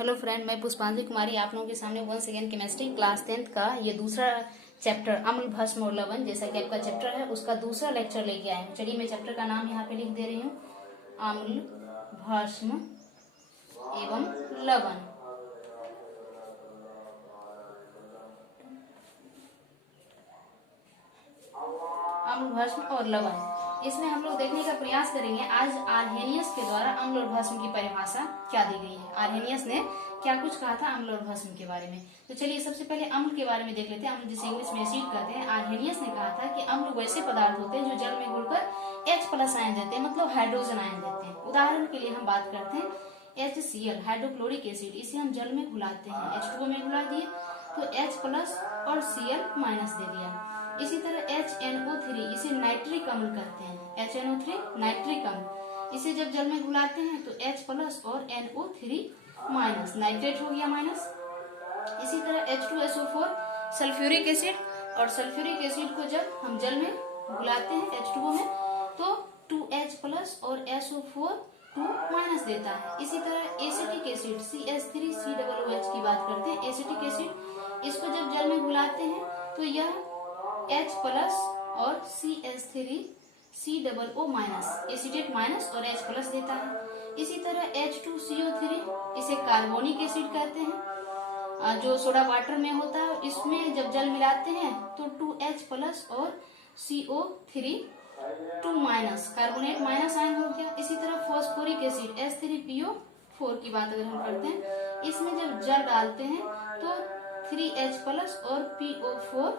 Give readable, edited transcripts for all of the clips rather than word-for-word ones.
Hello friend, मैं पुष्पांजलि कुमारी आप लोगों के सामने one second chemistry class 10th का ये दूसरा चैप्टर अम्ल भस्म और लवण जैसा कि आपका चैप्टर है उसका दूसरा लेक्चर लेके आए हूँ। चलिए मैं चैप्टर का नाम यहाँ पे लिख दे रही हूँ, अम्ल भस्म एवं लवण। अम्ल भस्म और लवण, इसमें हम लोग देखने का प्रयास करेंगे आज आर्हेनियस के द्वारा अम्ल और भस्म की परिभाषा क्या दी गई है। आर्हेनियस ने क्या कुछ कहा था अम्ल और भस्म के बारे में। तो चलिए सबसे पहले अम्ल के बारे में देख लेते हैं। अम्ल जिसे इंग्लिश में एसिड कहते हैं। आर्हेनियस ने कहा था कि अम्ल वैसे पदार्थ होते हैं जो जल में घुलकर H+ आयन देते हैं, मतलब हाइड्रोजन आयन देते हैं। उदाहरण के लिए हम बात करते हैं HCl हाइड्रोक्लोरिक एसिड, इसे हम जल में घुलाते हैं, H2O में घुला दिए तो H+ और Cl- दे दिया। इसी तरह HNO3 इसे नाइट्रिक अम्ल कहते हैं। HNO3 नाइट्रिक अम्ल, इसे जब जल में घुलाते हैं तो H+ और NO3- नाइट्रेट हो गया माइनस। इसी तरह H2SO4 सल्फ्यूरिक एसिड, और सल्फ्यूरिक एसिड को जब हम जल में घुलाते हैं H2O में तो 2H+ और SO4 2- देता है। इसी तरह एसिटिक एसिड CH3COOH की बात करते हैं। एसिटिक एसिड, इसको जब जल में घुलाते हैं तो यह H+ और CH3COO- एसिटेट माइनस और H+ देता है। इसी तरह H2CO3 इसे कार्बोनिक एसिड कहते हैं, जो सोडा वाटर में होता है। इसमें जब जल मिलाते हैं तो 2H+ और CO3 2- कार्बोनेट माइनस आयन हो गया। इसी तरह फॉस्फोरिक एसिड H3PO4 की बात अगर हम करते हैं, इसमें जब जल डालते हैं तो 3H+ और PO4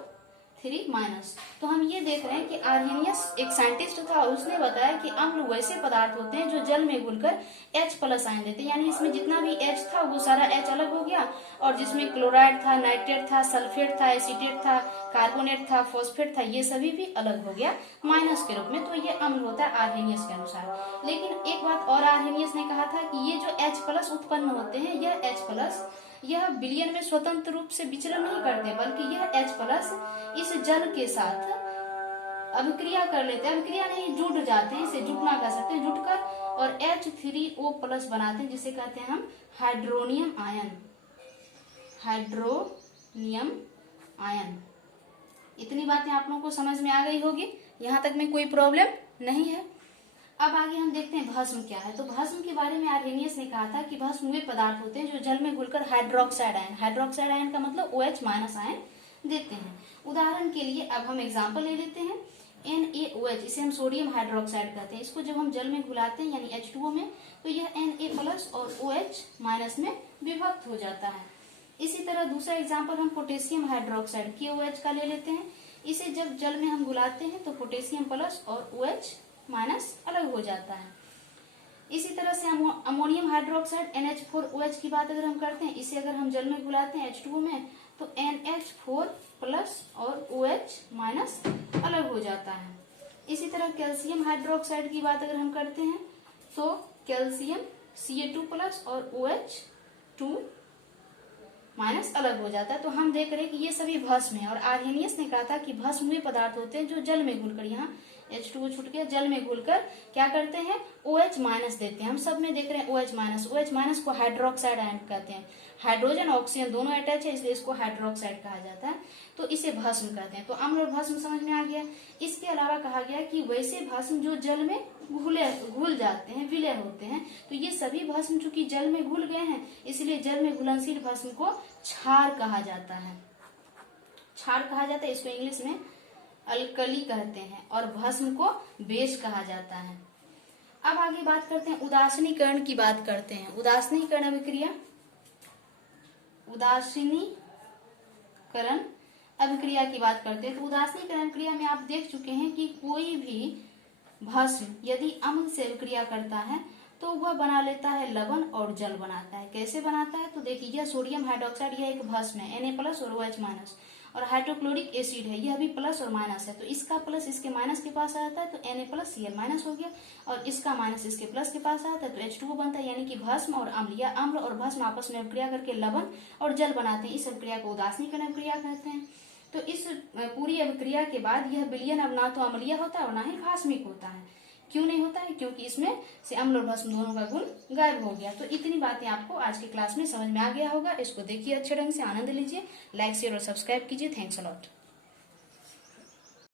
3- तो हम ये देख रहे हैं कि आर्हेनियस एक साइंटिस्ट था, उसने बताया कि अम्ल वैसे पदार्थ होते हैं जो जल में घुलकर H+ आयन देते हैं। यानी इसमें जितना भी H था वो सारा H अलग हो गया, और जिसमें क्लोराइड था, नाइट्रेट था, सल्फेट था, एसिटेट था, कार्बोनेट था, फॉस्फेट था, ये सभी भी अलग हो गया माइनस के रूप में। तो ये अम्ल होता है आर्हेनियस के अनुसार। लेकिन एक बात और आर्हेनियस ने कहा था कि ये जो H+ उत्पन्न होते हैं, यह H+ यह विलयन में स्वतंत्र रूप से विचलन नहीं करते, बल्कि यह H+ इस जल के साथ अभिक्रिया कर लेते हैं। अभिक्रिया नहीं, जुड़ जाते हैं, इसे जुटना कह सकते हैं, जुटकर और H3O+ बनाते हैं, जिसे कहते हैं हम हाइड्रोनियम आयन। Hydronium ion. इतनी बातें आप लोगों को समझ में आ गई होगी, यहाँ तक में कोई प्रॉब्लम नहीं है। अब आगे हम देखते हैं भस्म क्या है। तो भस्म के बारे में आर्हेनियस ने कहा था कि भस्म वे पदार्थ होते हैं जो जल में घुलकर हाइड्रोक्साइड आयन का मतलब OH- आयन देते हैं। उदाहरण के लिए अब हम एग्जाम्पल ले लेते हैं NaOH, इसे हम सोडियम हाइड्रोक्साइड कहते हैं। इसको जब हम जल में घुलाते हैं यानी H2O में तो यह Na+ और OH- में विभक्त हो जाता है। इसी तरह दूसरा एग्जाम्पल हम पोटेशियम हाइड्रोक्साइड KOH का ले लेते हैं। इसे जब जल में हम घुलाते हैं तो पोटेशियम+ और OH- अलग हो जाता है। इसी तरह से अमोनियम हाइड्रोक्साइड NH4OH की बात अगर हम करते हैं, इसे अगर हम जल में घुलाते हैं H2O में तो NH4+ और OH- अलग हो जाता है। इसी तरह कैल्शियम हाइड्रोक्साइड की बात अगर हम करते हैं तो कैल्शियम Ca2+ और OH2- अलग हो जाता है। तो हम देख रहे हैं कि ये सभी भस्म है, और आर्हेनियस ने कहा था कि भस्म वे पदार्थ होते हैं जो जल में घुलकर, यहाँ H2O छूट गया, जल में घुलकर क्या करते हैं OH- देते हैं। हम सब में देख रहे हैं OH- को हाइड्रोक्साइड आयन कहते हैं। हाइड्रोजन ऑक्सीजन दोनों अटैच है, इसलिए इसको हाइड्रोक्साइड कहा जाता है, तो इसे भस्म कहते हैं। तो अम्ल और भस्म समझ में आ गया। इसके अलावा कहा गया कि वैसे भस्म जो जल में घुल जाते हैं, विलय होते हैं, तो ये सभी भस्म चूंकि जल में घुल गए हैं, इसलिए जल में घुलनशील भस्म को क्षार कहा जाता है। क्षार कहा जाता है, इसको इंग्लिश में अल्कली कहते हैं, और भस्म को बेस कहा जाता है। अब आगे बात करते हैं उदासीनीकरण की बात करते हैं। उदासीनीकरण अभिक्रिया, उदासीनीकरण अभिक्रिया की बात करते हैं। तो उदासीनीकरण अभिक्रिया में आप देख चुके हैं कि कोई भी भस्म यदि अम्ल से अभिक्रिया करता है तो वह बना लेता है लवण और जल बनाता है। कैसे बनाता है तो देखिए, यह सोडियम हाइड्रोक्साइड यह एक भस्म है Na+ और OH-, और हाइड्रोक्लोरिक एसिड है, यह भी प्लस और माइनस है, तो इसका प्लस इसके माइनस के पास आ जाता है तो Na+ Cl- हो गया, और इसका माइनस इसके प्लस के पास आता है तो H2O बनता है। यानी कि भस्म और अम्ल या अम्ल और भस्म आपस में अभिक्रिया करके लवण और जल बनाते हैं। इस अभिक्रिया को उदासीनीकरण अभिक्रिया कहते हैं। तो इस पूरी अभिक्रिया के बाद यह विलयन अब ना तो अम्लीय होता है और ना ही भास्मिक होता है। क्यों नहीं होता है? क्योंकि इसमें से अम्ल और भस्म दोनों का गुण गायब हो गया। तो इतनी बातें आपको आज की क्लास में समझ में आ गया होगा। इसको देखिए अच्छे ढंग से, आनंद लीजिए, लाइक शेयर और सब्सक्राइब कीजिए। Thanks a lot.